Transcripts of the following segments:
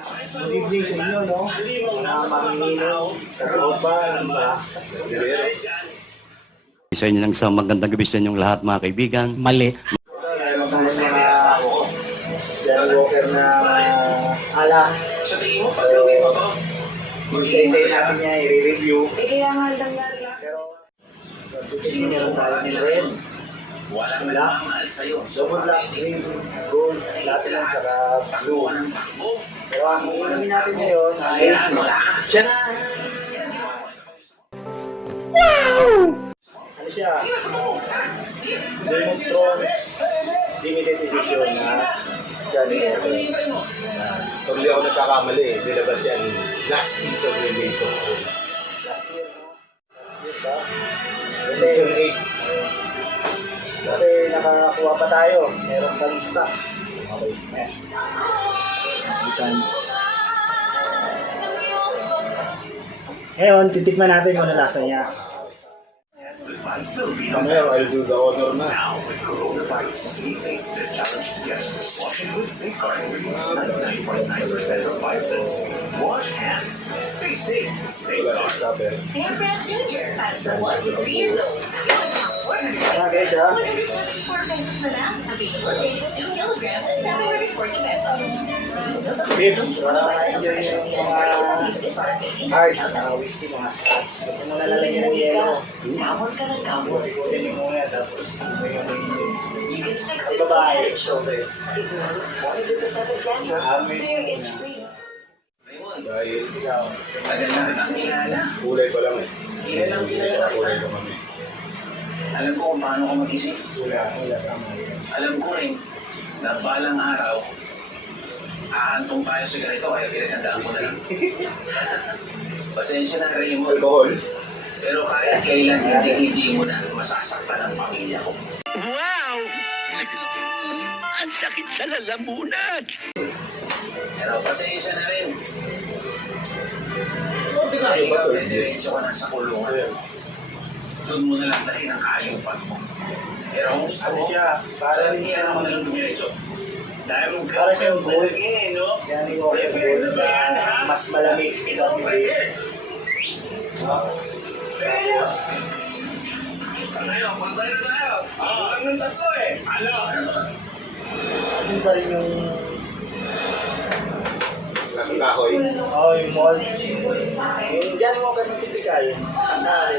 Good evening sa inyo, no? Mga mamimino, katropa, Sa inyo lang sa magandang gabi sa inyong lahat mga kaibigan. Mali. meron tayong mga Johnny Walker na ala. So, isa-isay natin niya, i-review. Kaya nga lang nga. Pero, sa sige, meron tayo ni Red. Walang Black, nagmamahal sa'yo. double black, green, gold, platinum, saka blue. Pero ang uulamin natin ngayon ay Tiyanan! Ano siya? Game of Thrones limited edition na Johnny Walker. Kung hindi ako nagkakamali, nilabas yan last season ng Games of Thrones. Last year, no? Last year ba? Season Kasi, 8. kasi nakakuha pa tayo. Meron pa yung stock. Okay. Ngayon, titikman natin kung ano lasa niya. Mamaya, I'll do the honor na. Now, with coronavirus, we face this challenge together. Washing with Safeguard removes 99.9% of viruses. Wash hands. Stay safe. Wala Safeguard. stop eh. Handcraft Junior para sa 1 to 3 years old. Okay, siya. 144 pesos na lang. Available in 2 kilograms at 740 pesos. Dito, wala ka-enjoy yung mga hard, mga whiskey, mga scotch. Ito mo nalalagyan ng yelo. Tawag ka ng tawag. Ikutin mo muna, tapos You can fix ang it babae. with shoulders. It removes 100% of dandruff. Clear itch-free. Dahil Ikaw. Tagal na kitang kilala. kulay pa lang eh. Kilalang kilala Kulay kita. pa kami. Alam ko kung paano ka mag-isip. Wala sama. Alam ko rin na balang araw, aantong tayo sa ganito kaya pinaghandaan ko na lang. Pasensya na, Raymond. Alcohol. Pero kahit kailan hindi mo na masasaktan ang pamilya ko. Wow! Ang sakit sa lalamunan! Pero pasensya na rin. Ordinary ba ito? Diretso ka na sa kulungan. Doon mo na lang dahil ang kayupan mo. Pero kung gusto Ano mo, siya? Para saan rin hindi siya. ka naman lang dumiretso? Dahil mong Para siyang gold. no? Johnny Walker gold na mas malamig sa bibig. Ngayon, pantay na tayo. Ang ng tatlo eh. Ano? Ano pa rin yung Nasa kahoy. yung mold. Yung Johnny Walker na typical. Sandal,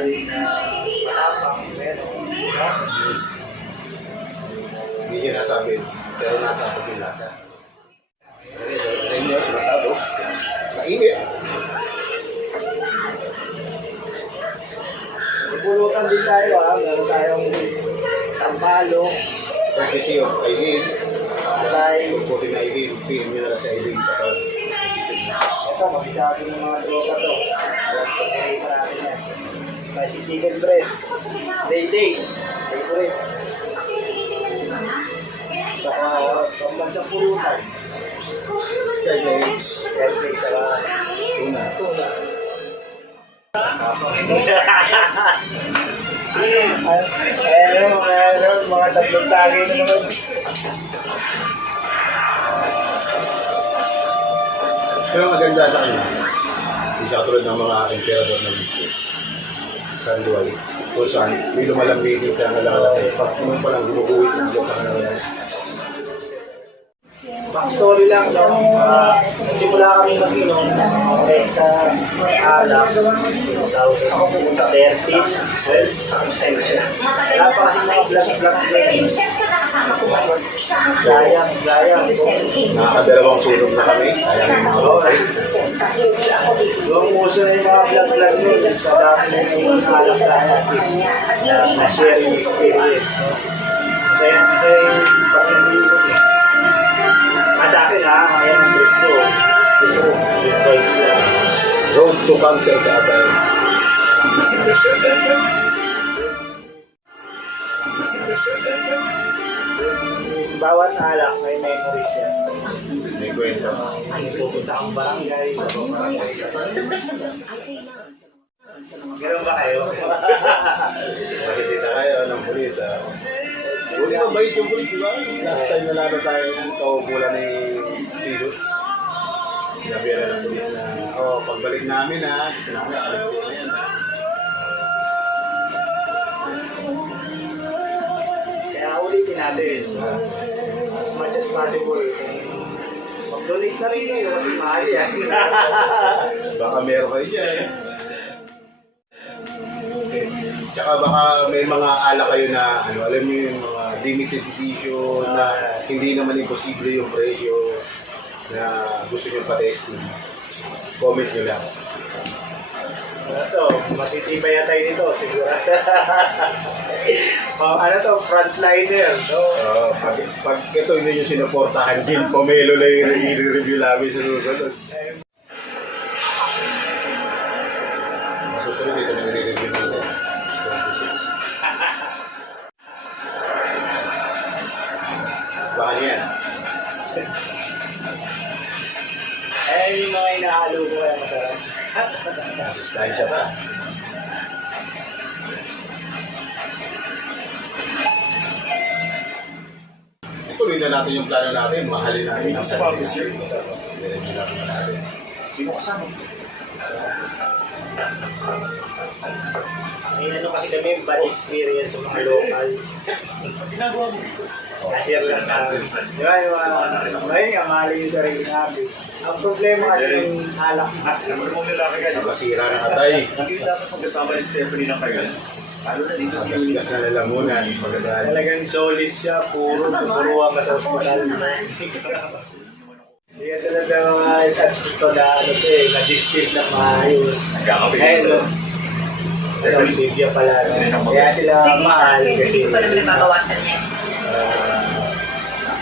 matapang, meron. Hindi niya nasabi. Pero nasa ako yung lasa. Sa inyo, sinasado. Mainit. Pulutan din tayo meron tayong sampalo, Courtesy of Eileen. alay. Puti na Eileen. PM nyo na lang sa Eileen. Kapag Ito, mag-isa atin ng mga tropa to. Alam ko, marami yan. Spicy chicken breast. Days. Favorite. Saka, pambansang pulutan. Skylegs. Skylegs, saka Tuna. tuna. Meron, mga tatlong tagi na naman. Pero maganda sa kanya. Hindi siya katulad ng mga emperador na dito. Kanduay. Kung saan, may lumalambing sa nalalaki. Pag sinong pa lang gumuguhit ng sa kanila. Backstory lang, no? Nagsimula kami mag-inom ng rekta alak 2013. Wala pa kasi mga vlog-vlog. Sayang. Nakadalawang sunog na kami. Sayang yung mga Yung uso na yung mga vlog-vlog nun, sa dami na yung alak sa asin. Na-share yung experience. Masaya yung pag-inom eh. Sa akin ayan ang trip ko. Gusto ko, good vibes lang. road to cancer sa atay. Bawat alak may memories siya. May kwento. Pupunta kang barangay. Meron ba kayo? Makikita kayo ng pulis. Buti mabait yung pulis, di ba? Last time na tayo ng kaubulan ni Pilots. Sabi na ng pulis na, pagbalik namin ha, kasi namin alam ko na yan ha. Kaya ulitin natin. As much as possible. Mag-donate na rin kayo kasi mahal yan. Baka meron kayo dyan. Tsaka baka may mga ala kayo na, alam niyo yung mga limited edition na hindi naman imposible yung presyo na gusto nyo pa-testing. Comment nyo lang. Matitibay na tayo nito, siguro. Frontliner, no? Pag ito hindi nyo sinuportahan, din pomelo lang yung i-review namin sa susunod. Masusunod ito na i-review natin. Baka yan. Yung mga inahalo ko ay masarap. Masustansya pa. Ituloy na natin yung plano natin. Mahalin natin ang sarili natin. Diretso natin. Sino kasama? May kasi kami, bad experience sa mga local. Ginagawa mo. Cashier lang namin. Di ba, yung ngayon nga, mahal yung sarili namin. Ang problema kasi yung alak na. Alam mo lalaki ka, di ba? Nakasira ng atay. Hindi dapat magkasama ni Stephanie ng kayo. Lalo na dito sa Masigas na lalamunan. Magandaan. Talagang solid siya, tuturuan ka sa ospital. Hindi ka talaga mga touches ko na na-distill na maayos. Nagkakapit. Ayun, Stephanie Bibia pala. Kaya sila mahal kasi Hindi ko pa naman nababawasan yan.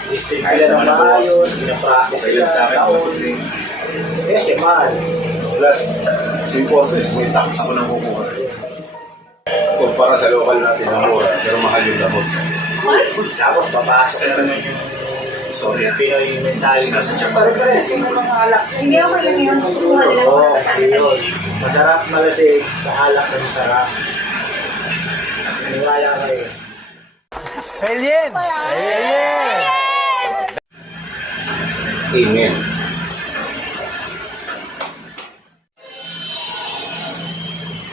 distill sila ng maayos, pinaprocess sila sa taon. Kaya siya mahal. Plus, yung process may tax. Ako nang kukuha. Kumpara sa local natin na mura, pero mahal yung gamot. Tapos papasok na Sorry ah. Pinoy mentality. Pare-pares yung mga alak. Hindi ako lang yun. Kukuha nila Oo, para sa yun. akin. Masarap malasig sa alak na masarap. Niwala kayo. Amen.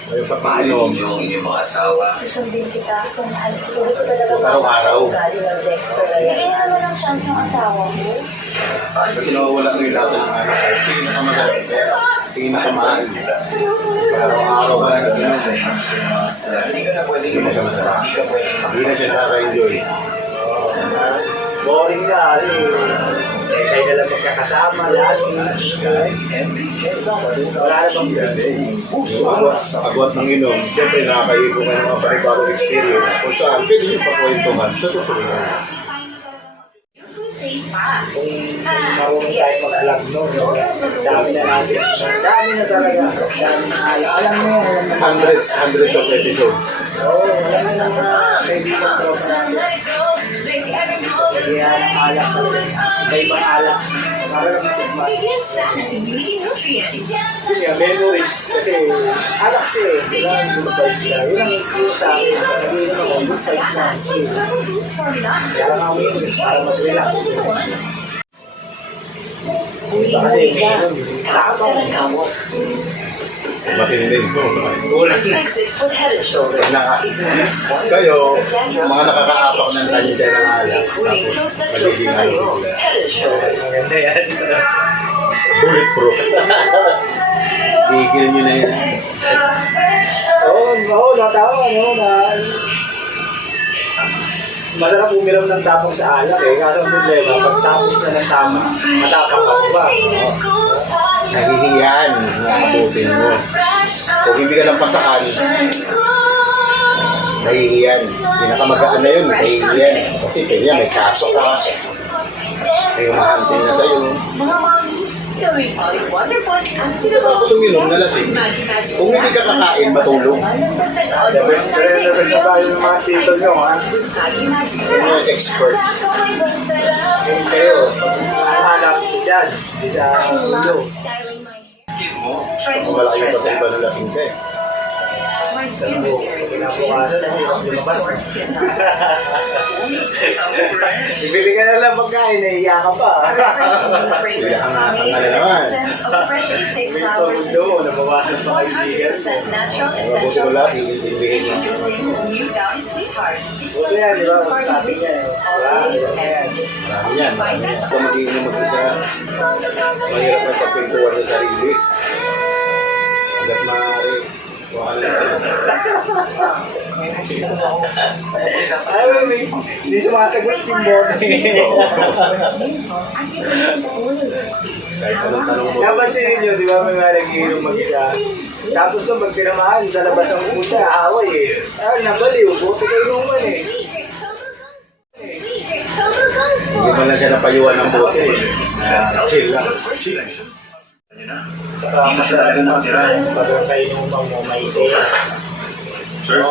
Ay, paano? Yung inyong mga asawa. Susundin kita sa mahal ko. Hindi ko talaga Araw-araw. galing ng Dexter na yan. Bigyan mo naman ng chance ng asawa mo. Kasi nawawala mo yung lahat ng anak kahit pinakamaganda. Pinakamahal. Araw-araw ka na sa Diyos. Hindi ka na pwede Hindi mo siya masarap. Hindi na siya nakaka-enjoy. Boring na. Kayo na lang magkakasama lagi. Wala na bang Yung agwat ng inom, siyempre nakakaibo ka ng mga panibagong experience. Kung saan, pwede nyo pakwentuhan sa susunod. kung marunong tayo mag-vlog noon, dami na natin. Dami na talaga. Dami na alak. Alam mo yan. Hundreds of episodes. Oo, alam mo na mga kaibigan tropa natin. Kaya alak talaga. Iba-ibang alak. Parang natikman. Bigyan siya ng immediate nutrients. Yun nga, memories. Kasi alak siya eh. Diba? Good vibes na. Yun ang include sa akin. Nag-iinom ako. Good vibes na. Double boost formula. Kaya lang ako yun. Para mag-relax. Iba kasi umiinom. Tapos. Matindi po. Kulang na. Fix it with Head & Shoulders. Kayo, mga nakakaapak ng tanyay ng alak. Tapos, magiging ano bigla. Head & Shoulders. Maganda yan. Bulletproof. Tigil nyo na yan. Oo, natawa, no, na masarap umiram ng tapong sa alak eh. Kaso ang problema, pag tapos na ng tama, matapang ka pa. Nahihiyan. Nakabutin mo. Kung hindi ka lang pasakan, nahihiyan. Pinakamagaan na yun, nahihiyan. Kasi pwede yan, may kaso ka. May umahantin na sa'yo. Mga mommies, gawin mo yung water bottle ang sinabang. Tapos uminom na lasing. Kung hindi ka kakain, matulog. The best friend na tayo ng mga tito nyo, ha? Yung mga expert. Yung kayo, hanap dyan, di sa ulo. Skin mo. Mas malaki pa sa iba ng lasing ka eh. My skin would irritate the health restores skin Ibili ka na lang pagkain, nahiya ka pa. Pinakamasan ka na naman. May tondo, nabawasan pa kaibigan. 100% natural Mabuti ko essential lahat, oils. iintindihin mo. Introducing new Valley Sweetheart. Buto yan, di ba? Sabi niya eh. Already Ayan. Marami yan. Marami. Kung mag-iinom mag-isa, mahirap na pagpintuan sa sarili. Hanggat maaari, huwag ka lang sila. Ay, hindi sumasagot yung bote. Kahit anong tanong mo. Napansin ninyo, di ba, may mga nag-iinom mag-isa. Tapos nung pag tinamaan, sa labas ang puta, away eh. Ah, nabaliw, buti kayo naman eh. Hindi man lang siya napayuan ng bote. Chill lang. Saka masalaga na tira. Pag kayo numang mo, may sale. Sir,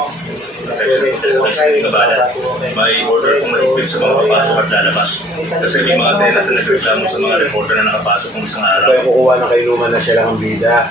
may order kong malipid sa mga papasok at lalabas. Kasi may mga tenant na nagreklamo sa mga reporter na nakapasok kung isang araw. Kaya kukuha ng kainuman na siya lang ang bida.